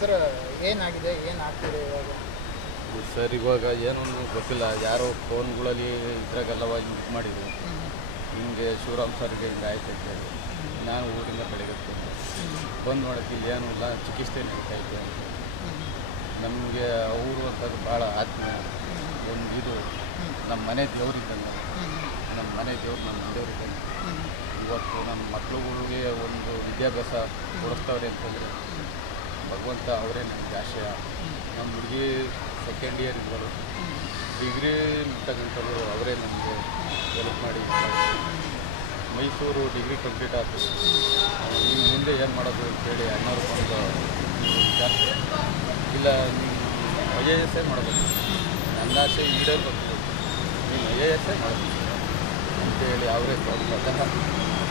Sir ಏನಾಗಿದೆ, ಏನಾಗ್ತಿದೆ ಇವಾಗ? ಸರ್ ಇವಾಗ ಏನೂ ಗೊತ್ತಿಲ್ಲ. ಯಾರೋ ಫೋನ್ಗಳಲ್ಲಿ ಇದ್ರಾಗೆಲ್ಲ ಇದು ಮಾಡಿದ್ರು, ಹಿಂಗೆ ಶಿವರಾಮ್ ಸರ್ಗೆ ಹಿಂಗೆ ಆಯ್ತು ಅಂತೇಳಿ. ನಾನು ಊರಿಂದ ಬೆಳಗ್ಗೆ ಬಂದು ನೋಡೋಕ್ಕೆ ಏನೂ ಇಲ್ಲ, ಚಿಕಿತ್ಸೆ ನಡೀತಾಯಿತ್ತು ಅಂತ. ನಮಗೆ ಅವರು ಅಂತಂದ್ರೆ ಭಾಳ ಆತ್ಮೀಯ. ಒಂದು ಇದು ನಮ್ಮ ಮನೆ ದೇವ್ರಿದ್ದಂಗೆ, ನಮ್ಮ ಮನೆ ದೇವ್ರು ನಮ್ಮ ದೇವ್ರಿದ್ದಂಗೆ. ಇವತ್ತು ನಮ್ಮ ಮಕ್ಳುಗಳಿಗೆ ಒಂದು ವಿದ್ಯಾಭ್ಯಾಸ ಕೊಡಿಸ್ತವ್ರೆ ಅಂತಂದರೆ ಭಗವಂತ ಅವರೇ ನಮಗೆ ಆಶಯ. ನಮ್ಮ ಹುಡುಗಿ ಸೆಕೆಂಡ್ ಇಯರ್ ಇದ್ದರು, ಡಿಗ್ರಿ ತಗೊಂಡು ಅವರೇ ನಮಗೆ ಹೆಲ್ಪ್ ಮಾಡಿ. ಮೈಸೂರು ಡಿಗ್ರಿ ಕಂಪ್ಲೀಟ್ ಆಯ್ತು. ನಿಮ್ಮ ಮುಂದೆ ಏನು ಮಾಡೋದು ಅಂತೇಳಿ ಅಣ್ಣವ್ರು ಬಂದು ಜಾಸ್ತಿ ಇಲ್ಲ, ನೀವು IAS ಮಾಡಬೇಕು, ನನ್ನ ಆಸೆ ಈಡೇರಬೇಕು, ನೀವು IAS ಮಾಡಬೇಕು ಅಂತೇಳಿ ಅವರೇ ಸ್ವತಃ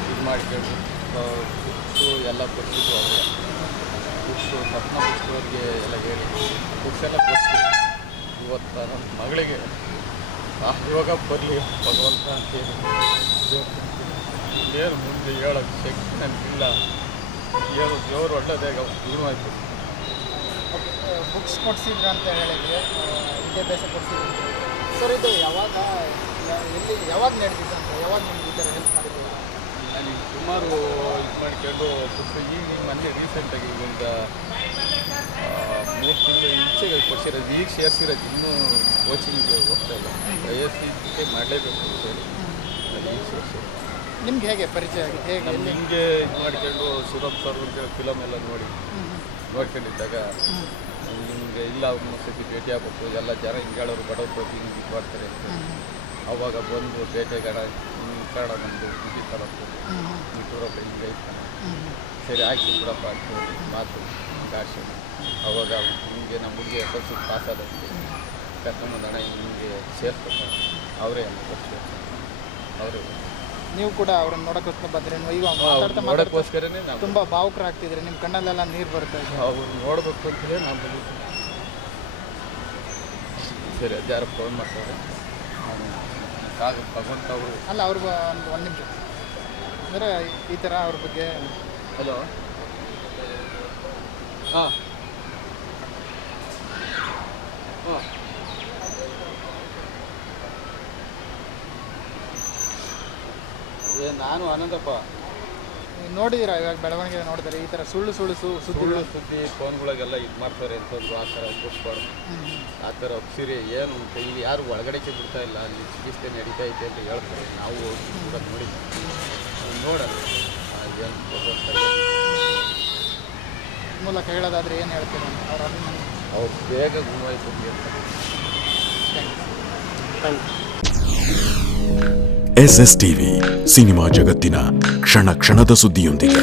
ಇದು ಮಾಡಿಕೊಂಡು ಬುಕ್ಸು ಎಲ್ಲ ಕೊಡಿಸಿದ್ರು. ಅವರೇ ಬುಕ್ಸು ಸಪ್ನ ಬುಕ್ಸ್ಗಳಿಗೆ ಎಲ್ಲ ಹೇಳಿ ಬುಕ್ಸ್ ಎಲ್ಲ ಕೊಡಿಸಿ ಇವತ್ತು ನಮ್ಮ ಮಗಳಿಗೆ ಇವಾಗ ಬರಲಿ ಭಗವಂತ ಅಂತೇಳಿ ಏನು ಮುಂದೆ ಹೇಳೋಕ್ಕೆ ಶಕ್ತಿ ನನಗಿಲ್ಲ. ಹೇಳೋ ದೇವರು ಒಳ್ಳೆದಾಗ ಗುಣವಾಯ್ತು. ಬುಕ್ಸ್ ಕೊಡಿಸಿದ್ರ ಅಂತ ಹೇಳಿದ್ರೆ, ವಿದ್ಯಾಭ್ಯಾಸ ಕೊಡಿಸಿದ್ರು ಸರ್. ಇದು ಯಾವಾಗ ಯಾವಾಗ ನಡೆದಿದ್ದು ಅಂತ, ಯಾವಾಗ ನಿಮ್ಗೆ ಈ ಥರ ಹೆಲ್ಪ್ ಮಾಡಿದ್ರು? ನನಗೆ ಸುಮಾರು ಇದು ಮಾಡ್ಕೊಂಡು ಬುಕ್ಸ್ ಈಗ ಮೊನ್ನೆ ರೀಸೆಂಟಾಗಿ ಒಂದು 3 ತಿಂಗಳು ಈಚೆಗೆ ಕೊಡಿಸಿರೋದು, ಈಗ ಸೇರಿಸಿರೋದು. ಇನ್ನೂ ಕೋಚಿಂಗಿಗೆ ಹೋಗ್ತಾ ಇಲ್ಲ. IAS ಮಾಡಲೇಬೇಕು ಅಂತೇಳಿ ನಾನು ಈಗ ಸೇರಿಸಿರೋದು. ನಿಮ್ಗೆ ಹೇಗೆ ಪರಿಚಯ ಆಗಿದೆ? ಹೇಗೆ ನಿಮಗೆ ಇದು ಮಾಡ್ಕೊಂಡು ಶಿವರಾಮ್ ಸರ್ ಅಂತೇಳಿ ಫಿಲಮ್ ಎಲ್ಲ ನೋಡ್ಕೊಂಡಿದ್ದಾಗ ನಿಮಗೆ ಇಲ್ಲ ಒಂದು ಸತಿ ಭೇಟಿ ಆಗ್ಬೇಕು, ಎಲ್ಲ ಜನ ಹಿಂಗೆ ಹೇಳೋರು, ಬಡವ್ರು ಹೋಗಿ ಹಿಂಗೆ ಇದು ಮಾಡ್ತಾರೆ ಅಂತ. ಅವಾಗ ಬಂದು ಭೇಟಿಯಾಗೋಣ, ಕನ್ನಡ ನಮ್ಮದು ಈ ಥರ ಈ ಟೂರಪ್ಪ ಹಿಂಗೆ ಐತಾನೆ, ಸರಿ ಆಯ್ತು ಬಿಡಪ್ಪ ಅಂತೇಳಿ ಮಾತು ಭಾಷೆ. ಅವಾಗ ಹಿಂಗೆ ನಮ್ಮ ಹುಡುಗಿ SSLC ಪಾಸ್ ಆದಂತೆ ಕರ್ಕೊಂಬಂದಣ ಹಿಂಗೆ ಸೇರ್ಬೇಕು, ಅವರೇ ಅವರೇ. ನೀವು ಕೂಡ ಅವ್ರನ್ನ ನೋಡೋಕ್ಕೋಸ್ಕರ ಬಂದರೆ ಈಗ ನೋಡೋಕ್ಕೋಸ್ಕರನೇ ನಾವು ತುಂಬ ಭಾವುಕರಾಗ್ತಿದ್ರೆ, ನಿಮ್ಮ ಕಣ್ಣಲ್ಲೆಲ್ಲ ನೀರು ಬರ್ತಾ ಇದೆ. ಅವ್ರು ನೋಡ್ಬೇಕು ಅಂತೇಳಿ ನಾನು ಬಂದಿದ್ದೆ. ಸರಿ ಅದ್ಯಾರು ಫೋನ್ ಮಾಡ್ತಾರೆ, ನಾನು ಭಗವಂತ ಅವರು ಅಲ್ಲ ಅವ್ರಿಗೆ ಒಂದು ನಿಮಿಷ ಅಂದರೆ ಈ ಥರ ಅವ್ರ ಬಗ್ಗೆ. ಹಲೋ, ಹಾಂ ಹಾಂ ನಾನು ಆನಂದಪ್ಪ. ನೋಡಿದ್ದೀರಾ ಇವಾಗ ಬೆಳವಣಿಗೆ ನೋಡಿದ್ರೆ ಈ ಥರ ಸುಳ್ಳು ಸುದ್ದಿ ಫೋನ್ಗಳಿಗೆಲ್ಲ ಇದು ಮಾಡ್ತಾರೆ ಅಂತಂದು ಆ ಥರ ಒಪ್ಪಿಸ್ಬಾರ್ದು. ಆ ಥರ ಒಪ್ಸಿರಿ ಏನು ಇಲ್ಲಿ ಯಾರು ಒಳಗಡೆಗೆ ಬಿಡ್ತಾ ಇಲ್ಲ, ಅಲ್ಲಿ ಚಿಕಿತ್ಸೆ ನಡೀತಾ ಐತೆ ಅಂತ ಹೇಳ್ತಾರೆ. ನಾವು ಹೋಗಿ ಕೂಡ ನೋಡಿದ್ವಿ, ನೋಡೋಣ ಏನು ಮೂಲಕ ಹೇಳೋದಾದರೆ ಏನು ಹೇಳ್ತೀರ ಅವ್ರ ಅಭಿಮಾನಿ? ಅವ್ರು ಬೇಗ ಗುಣವಾಯ್ತು ಅಂತ. SSTV ಸಿನಿಮಾ ಜಗತ್ತಿನ ಕ್ಷಣ ಕ್ಷಣದ ಸುದ್ದಿಯೊಂದಿಗೆ.